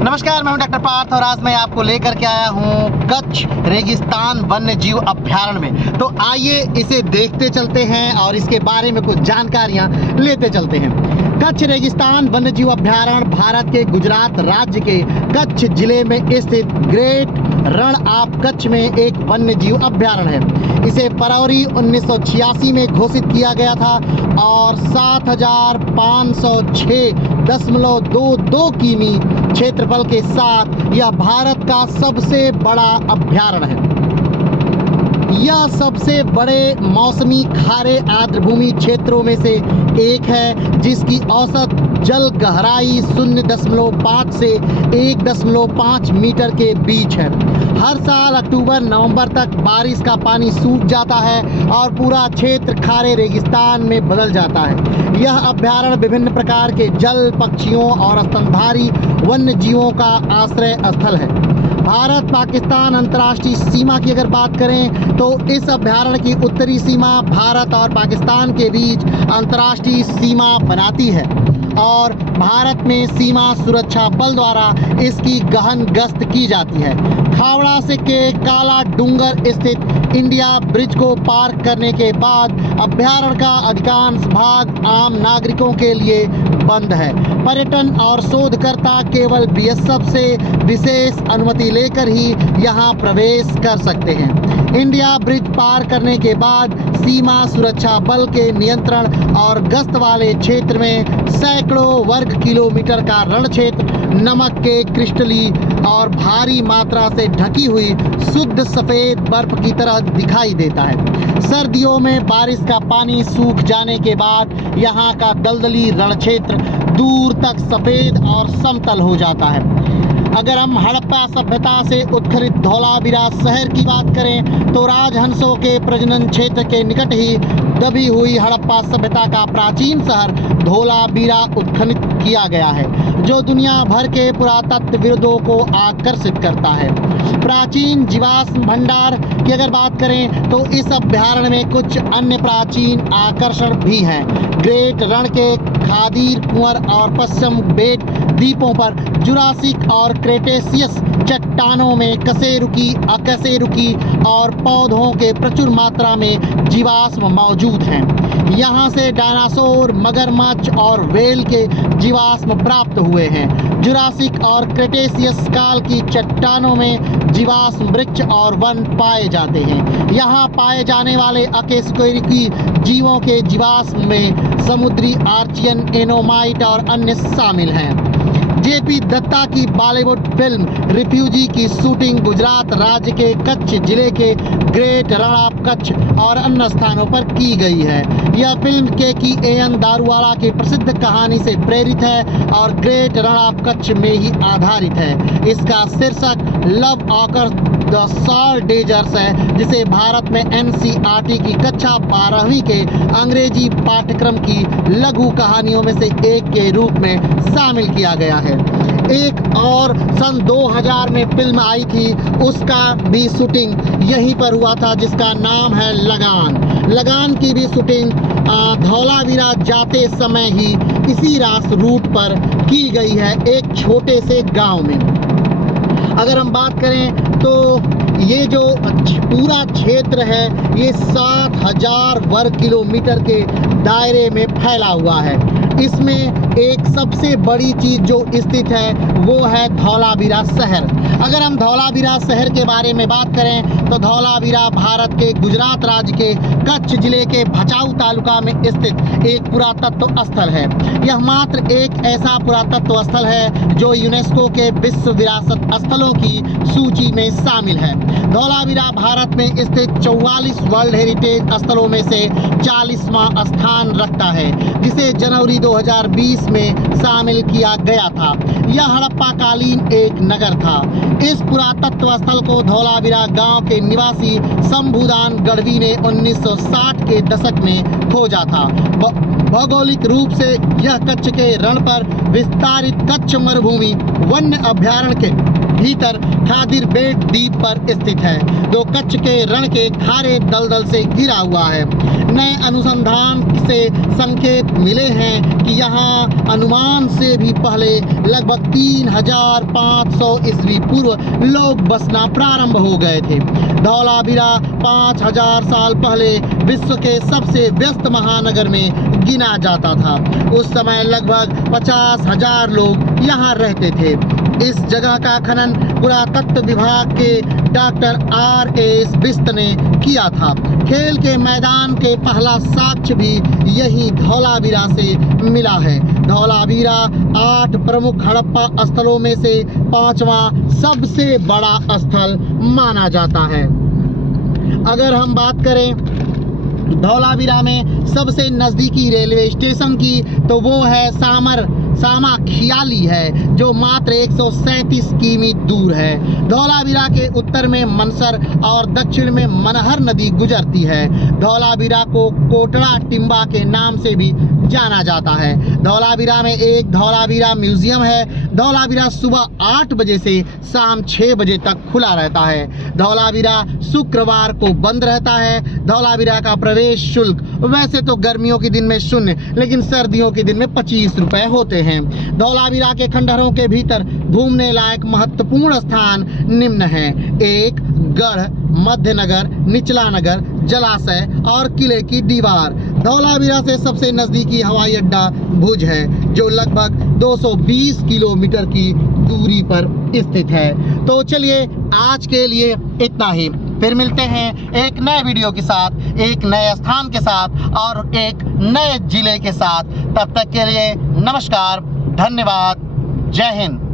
नमस्कार, मैं हूं डॉक्टर पार्थ और आज मैं आपको लेकर के आया हूं कच्छ रेगिस्तान वन्य जीव अभ्यारण्य में। तो आइए इसे देखते चलते हैं और इसके बारे में कुछ जानकारियां लेते चलते हैं। कच्छ रेगिस्तान वन्य जीव अभ्यारण्य भारत के गुजरात राज्य के कच्छ जिले में स्थित ग्रेट रण ऑफ कच्छ में एक वन्य जीव अभ्यारण्य है। इसे फरवरी 1986 में घोषित किया गया था और 7,506.22 किमी क्षेत्रफल के साथ यह भारत का सबसे बड़ा अभ्यारण्य है। यह सबसे बड़े मौसमी खारे आर्द्रभूमि क्षेत्रों में से एक है, जिसकी औसत जल गहराई 0.5 से 1.5 मीटर के बीच है। हर साल अक्टूबर-नवंबर तक बारिश का पानी सूख जाता है और पूरा क्षेत्र खारे रेगिस्तान में बदल जाता है। यह अभ्यारण्य विभिन्न प्रकार के जल पक्षियों और स्तनधारी वन्य जीवों का आश्रय स्थल है। भारत पाकिस्तान अंतर्राष्ट्रीय सीमा की अगर बात करें तो इस अभ्यारण्य की उत्तरी सीमा भारत और पाकिस्तान के बीच अंतर्राष्ट्रीय सीमा बनाती है और भारत में सीमा सुरक्षा बल द्वारा इसकी गहन गश्त की जाती है। खावड़ा से के काला डूंगर स्थित इंडिया ब्रिज को पार करने के बाद अभ्यारण्य का अधिकांश भाग आम नागरिकों के लिए बंद है। पर्यटन और शोधकर्ता केवल बीएसएफ से विशेष अनुमति लेकर ही यहां प्रवेश कर सकते हैं। इंडिया ब्रिज पार करने के बाद सीमा सुरक्षा बल के नियंत्रण और गश्त वाले क्षेत्र में सैकड़ों वर्ग किलोमीटर का रण क्षेत्र नमक के क्रिस्टली और भारी मात्रा से ढकी हुई शुद्ध सफेद बर्फ की तरह दिखाई देता है। सर्दियों में बारिश का पानी सूख जाने के बाद यहाँ का दलदली रण क्षेत्र दूर तक सफेद और समतल हो जाता है। अगर हम हड़प्पा सभ्यता से उत्खनित धौलावीरा शहर की बात करें तो राजहंसों के प्रजनन क्षेत्र के निकट ही दबी हुई हड़प्पा सभ्यता का प्राचीन शहर धौलावीरा उत्खनित किया गया है, जो दुनिया भर के पुरातत्वविदों को आकर्षित करता है। प्राचीन जीवाश्म भंडार की अगर बात करें तो इस अभ्यारण्य में कुछ अन्य प्राचीन आकर्षण भी हैं। ग्रेट रण के खादीर कुंवर और पश्चिम बेट द्वीपों पर जुरासिक और क्रेटेशियस चट्टानों में अकशेरुकी और पौधों के प्रचुर मात्रा में जीवाश्म मौजूद हैं। यहाँ से डायनासोर, मगरमच्छ और व्हेल के जीवाश्म प्राप्त हुए हैं। जुरासिक और क्रेटेशियस काल की चट्टानों में जीवाश्म वृक्ष और वन पाए जाते हैं। यहाँ पाए जाने वाले अकशेरुकी जीवों के जीवाश्म में समुद्री आर्चियन, एनोमाइट और अन्य शामिल हैं। जेपी दत्ता की बॉलीवुड फिल्म रिफ्यूजी की शूटिंग गुजरात राज्य के कच्छ जिले के ग्रेट रण ऑफ कच्छ और अन्य स्थानों पर की गई है। यह फिल्म KKN दारूवाला की प्रसिद्ध कहानी से प्रेरित है और ग्रेट रण ऑफ कच्छ में ही आधारित है। इसका शीर्षक love occurs the salt deserts है, जिसे भारत में NCERT की कक्षा 12वीं के अंग्रेजी पाठ्यक्रम की लघु कहानियों में से एक के रूप में शामिल किया गया है। एक और सन 2000 में फिल्म आई थी, उसका भी शूटिंग यहीं पर हुआ था, जिसका नाम है लगान। लगान की भी शूटिंग धौलावीरा जाते समय ही इसी रूट पर की गई है, एक छोटे से गांव में। अगर हम बात करें तो ये जो पूरा क्षेत्र है ये 7,000 वर्ग किलोमीटर के दायरे में फैला हुआ है। इसमें एक सबसे बड़ी चीज़ जो स्थित है वो है धौलावीरा शहर। अगर हम धौलावीरा शहर के बारे में बात करें तो धौलावीरा भारत के गुजरात राज्य के कच्छ जिले के भचाऊ तालुका में स्थित एक पुरातत्व स्थल है। यह मात्र एक ऐसा पुरातत्व स्थल है जो यूनेस्को के विश्व विरासत स्थलों की सूची में शामिल है। धौलावीरा भारत में स्थित 44 वर्ल्ड हेरिटेज स्थलों में से 40वां स्थान रखता है, जिसे जनवरी 2020 में शामिल किया गया था। यह हड़प्पाकालीन एक नगर था। इस पुरातत्व स्थल को धौलावीरा गांव के निवासी शंभुदान गढ़वी ने 1960 के दशक में खोजा था। भौगोलिक रूप से यह कच्छ के रण पर विस्तारित कच्छ मरुभूमि वन्य अभ्यारण्य के भीतर खादिर बेट द्वीप पर स्थित है, जो कच्छ के रण के खारे दलदल से घिरा हुआ है। नए अनुसंधान से संकेत मिले हैं कि यहाँ अनुमान से भी पहले लगभग 3500 ईस्वी पूर्व लोग बसना प्रारंभ हो गए थे। धौलावीरा 5000 साल पहले विश्व के सबसे व्यस्त महानगर में गिना जाता था। उस समय लगभग 50,000 लोग यहाँ रहते थे। इस जगह का खनन पुरातत्व विभाग के डॉक्टर R.S. बिस्त ने किया था। खेल के मैदान के पहला साक्ष्य भी यही धौलावीरा से मिला है। धौलावीरा 8 प्रमुख हड़प्पा स्थलों में से 5वां सबसे बड़ा स्थल माना जाता है। अगर हम बात करें धौलावीरा में सबसे नज़दीकी रेलवे स्टेशन की, तो वो है सामाखियाली है, जो मात्र 137 किमी दूर है। धौलावीरा के उत्तर में मनसर और दक्षिण में मनहर नदी गुजरती है। धौलावीरा को कोटड़ा टिम्बा के नाम से भी जाना जाता है। धौलावीरा में एक धौलावीरा म्यूजियम है। धौलावीरा सुबह 8 बजे से शाम 6 बजे तक खुला रहता है। धौलावीरा शुक्रवार को बंद रहता है। धौलावीरा का प्रवेश शुल्क वैसे तो गर्मियों के दिन में शून्य, लेकिन सर्दियों के दिन में 25 रुपए होते हैं। धौलावीरा के खंडहरों के भीतर घूमने लायक महत्वपूर्ण स्थान निम्न हैं: 1 गढ़, मध्य नगर, निचला नगर, जलाशय और किले की दीवार। धौलावीरा से सबसे नजदीकी हवाई अड्डा भुज है, जो लगभग 220 किलोमीटर की दूरी पर स्थित है। तो चलिए आज के लिए इतना ही, फिर मिलते हैं एक नए वीडियो के साथ, एक नए स्थान के साथ और एक नए जिले के साथ। तब तक के लिए नमस्कार, धन्यवाद, जय हिंद।